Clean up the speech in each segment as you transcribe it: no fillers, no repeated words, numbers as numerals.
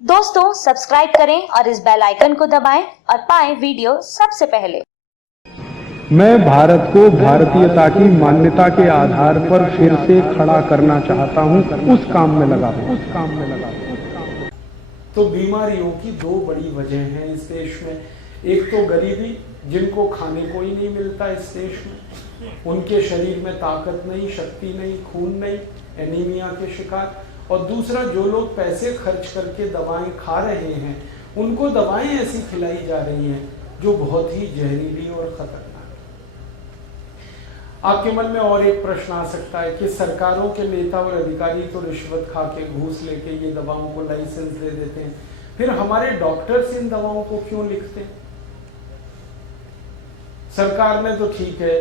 दोस्तों सब्सक्राइब करें और इस बेल आइकन को दबाएं और पाएं वीडियो सबसे पहले। मैं भारत को भारतीयता की मान्यता के आधार पर फिर से खड़ा करना चाहता हूं, उस काम में लगा हूं। तो बीमारियों की दो बड़ी वजह हैं इस देश में। एक तो गरीबी, जिनको खाने को ही नहीं मिलता इस देश में, उनके शरीर में ताकत नहीं, शक्ति नहीं, खून नहीं, एनीमिया के शिकार। और दूसरा, जो लोग पैसे खर्च करके दवाएं खा रहे हैं, उनको दवाएं ऐसी खिलाई जा रही हैं जो बहुत ही जहरीली और खतरनाक। आपके मन में और एक प्रश्न आ सकता है कि सरकारों के नेता और अधिकारी तो रिश्वत खा के, घूस लेके ये दवाओं को लाइसेंस दे देते हैं, फिर हमारे डॉक्टर्स इन दवाओं को क्यों लिखते हैं? सरकार ने तो ठीक है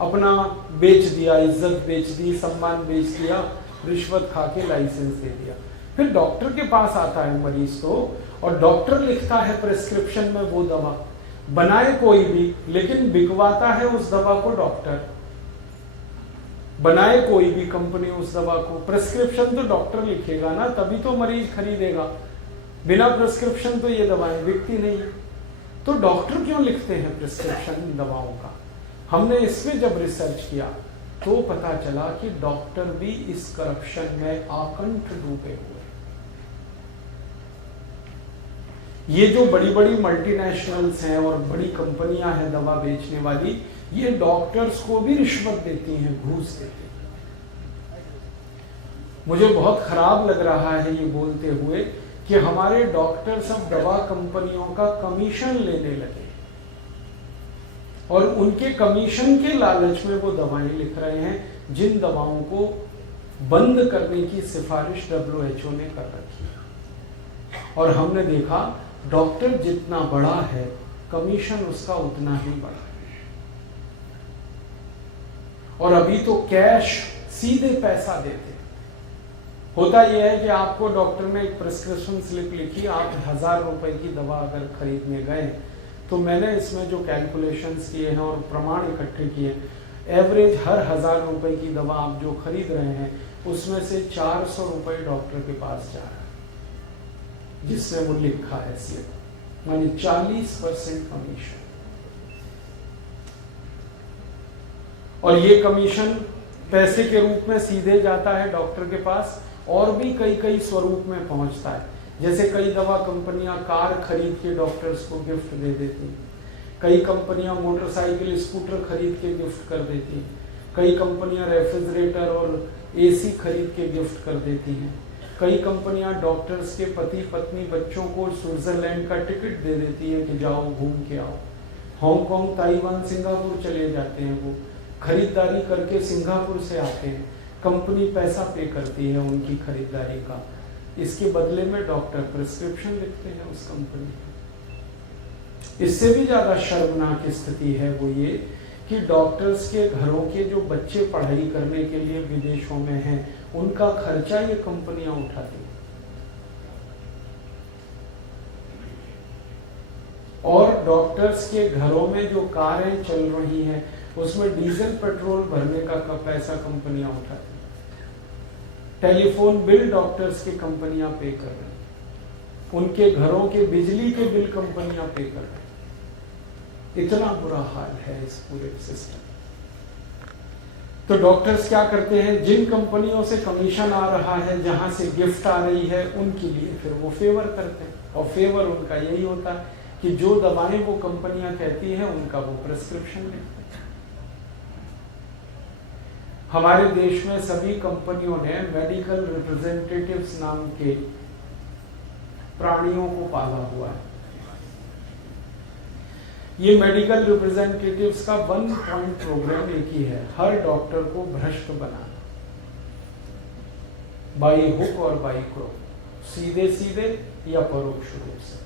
अपना बेच दिया, इज्जत बेच दी, सम्मान बेच दिया, रिश्वत खा के लाइसेंस दे दिया। फिर डॉक्टर के पास आता है मरीज तो, और डॉक्टर लिखता है प्रिस्क्रिप्शन में वो दवा, बनाए कोई भी, लेकिन बिकवाता है उस दवा को डॉक्टर। बनाए कोई भी कंपनी उस दवा को, प्रिस्क्रिप्शन तो डॉक्टर लिखेगा ना, तभी तो मरीज खरीदेगा। बिना प्रिस्क्रिप्शन तो ये दवाएं बिकती नहीं। तो डॉक्टर क्यों लिखते हैं प्रिस्क्रिप्शन दवाओं का? हमने इसमें जब रिसर्च किया तो पता चला कि डॉक्टर भी इस करप्शन में आकंठ डूबे हुए। ये जो बड़ी बड़ी मल्टीनेशनल्स हैं और बड़ी कंपनियां हैं दवा बेचने वाली, ये डॉक्टर्स को भी रिश्वत देती हैं, घूस देती हैं। मुझे बहुत खराब लग रहा है ये बोलते हुए कि हमारे डॉक्टर सब दवा कंपनियों का कमीशन लेने लगे और उनके कमीशन के लालच में वो दवाएं लिख रहे हैं जिन दवाओं को बंद करने की सिफारिश WHO ने कर रखी है। और हमने देखा डॉक्टर जितना बड़ा है, कमीशन उसका उतना ही बड़ा है। और अभी तो कैश, सीधे पैसा देते। होता यह है कि आपको डॉक्टर ने एक प्रिस्क्रिप्शन स्लिप लिखी, आप 1000 रुपए की दवा अगर खरीदने गए, तो मैंने इसमें जो कैलकुलेशंस किए हैं और प्रमाण इकट्ठे किए, एवरेज हर 1000 रुपए की दवा आप जो खरीद रहे हैं उसमें से 400 रुपए डॉक्टर के पास जा रहा है, जिसमें वो लिखा है स्लिप, मानी 40% कमीशन। और ये कमीशन पैसे के रूप में सीधे जाता है डॉक्टर के पास, और भी कई कई स्वरूप में पहुंचता है। जैसे कई दवा कंपनियां कार खरीद के डॉक्टर्स को गिफ्ट दे देती हैं, कई कंपनियां मोटरसाइकिल, स्कूटर खरीद के गिफ्ट कर देती हैं, कई कंपनियां रेफ्रिजरेटर और AC खरीद के गिफ्ट कर देती हैं, कई कंपनियां डॉक्टर्स के पति पत्नी बच्चों को स्विट्जरलैंड का टिकट दे देती है कि जाओ घूम के आओ। हांगकांग, ताइवान, सिंगापुर चले जाते हैं, वो खरीदारी करके सिंगापुर से आते हैं, कंपनी पैसा पे करती है उनकी खरीदारी का, इसके बदले में डॉक्टर प्रिस्क्रिप्शन लिखते हैं उस कंपनी को। इससे भी ज्यादा शर्मनाक स्थिति है वो ये कि डॉक्टर्स के घरों के जो बच्चे पढ़ाई करने के लिए विदेशों में हैं, उनका खर्चा ये कंपनियां उठाती हैं। और डॉक्टर्स के घरों में जो कारें चल रही हैं उसमें डीजल पेट्रोल भरने का पैसा कंपनियां उठाती हैं। टेलीफोन बिल डॉक्टर्स की कंपनियां पे कर रही हैं, उनके घरों के बिजली के बिल कंपनियां पे कर रही हैं। इतना बुरा हाल है इस पूरे सिस्टम। तो डॉक्टर्स क्या करते हैं, जिन कंपनियों से कमीशन आ रहा है, जहां से गिफ्ट आ रही है, उनके लिए फिर वो फेवर करते हैं। और फेवर उनका यही होता है कि जो दवाएं वो कंपनियां कहती हैं उनका वो प्रिस्क्रिप्शन लेते हैं। हमारे देश में सभी कंपनियों ने मेडिकल रिप्रेजेंटेटिव्स नाम के प्राणियों को पाला हुआ है। ये मेडिकल रिप्रेजेंटेटिव्स का 1 पॉइंट प्रोग्राम एक ही है, हर डॉक्टर को भ्रष्ट बनाना, बाई हुक और बाई क्रोक, सीधे सीधे या परोक्ष रूप से।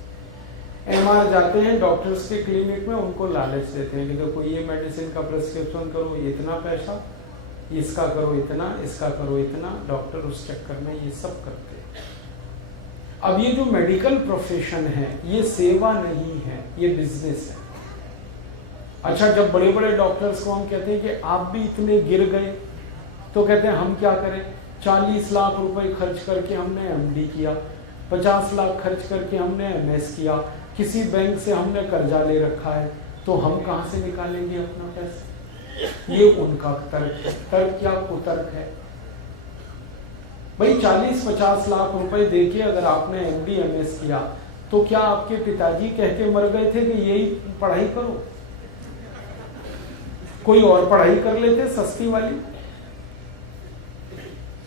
MR जाते हैं डॉक्टर्स के क्लिनिक में, उनको लालच देते हैं कि देखो ये मेडिसिन का प्रिस्क्रिप्शन करो, इतना पैसा, इसका करो इतना, इसका करो इतना। डॉक्टर उस चक्कर में ये सब करते हैं। अब ये जो मेडिकल प्रोफेशन है ये सेवा नहीं है, ये बिजनेस है। अच्छा, जब बड़े बड़े डॉक्टर्स को हम कहते हैं कि आप भी इतने गिर गए, तो कहते हैं हम क्या करें, 40 लाख रुपए खर्च करके हमने MD किया, 50 लाख खर्च करके हमने एमएस किया, किसी बैंक से हमने कर्जा ले रखा है, तो हम कहाँ से निकालेंगे अपना पैसा? ये उनका तर्क है। तर्क क्या कुतर्क है भाई? 40-50 लाख रुपए देके अगर आपने एमडी एमएस किया, तो क्या आपके पिताजी कह के मर गए थे कि यही पढ़ाई करो? कोई और पढ़ाई कर लेते सस्ती वाली?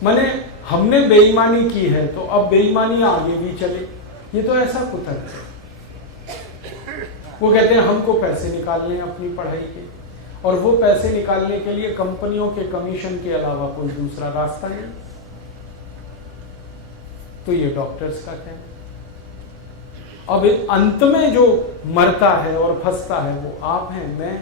माने हमने बेईमानी की है तो अब बेईमानी आगे भी चले, ये तो ऐसा कुतर्क है। वो कहते हैं हमको पैसे निकालने हैं अपनी पढ़ाई के, और वो पैसे निकालने के लिए कंपनियों के कमीशन के अलावा कोई दूसरा रास्ता नहीं। तो ये डॉक्टर्स का कहना। अब अंत में जो मरता है और फंसता है वो आप हैं, मैं,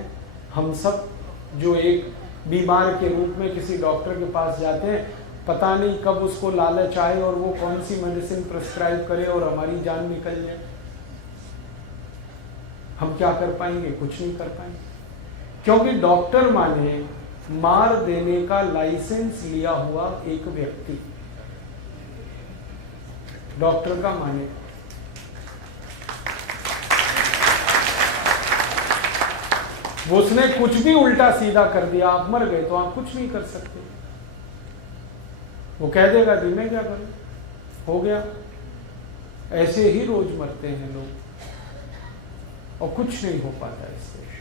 हम सब, जो एक बीमार के रूप में किसी डॉक्टर के पास जाते हैं, पता नहीं कब उसको लालच आए और वो कौन सी मेडिसिन प्रिस्क्राइब करे और हमारी जान निकल जाए। हम क्या कर पाएंगे? कुछ नहीं कर पाएंगे, क्योंकि डॉक्टर माने मार देने का लाइसेंस लिया हुआ एक व्यक्ति, डॉक्टर का माने। वो उसने कुछ भी उल्टा सीधा कर दिया, आप मर गए, तो आप कुछ नहीं कर सकते। वो कह देगा जी मैं क्या करूं, हो गया। ऐसे ही रोज मरते हैं लोग और कुछ नहीं हो पाता इस देश।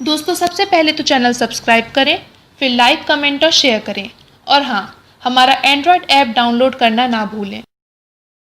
दोस्तों, सबसे पहले तो चैनल सब्सक्राइब करें, फिर लाइक, कमेंट और शेयर करें। और हाँ, हमारा एंड्रॉयड ऐप डाउनलोड करना ना भूलें।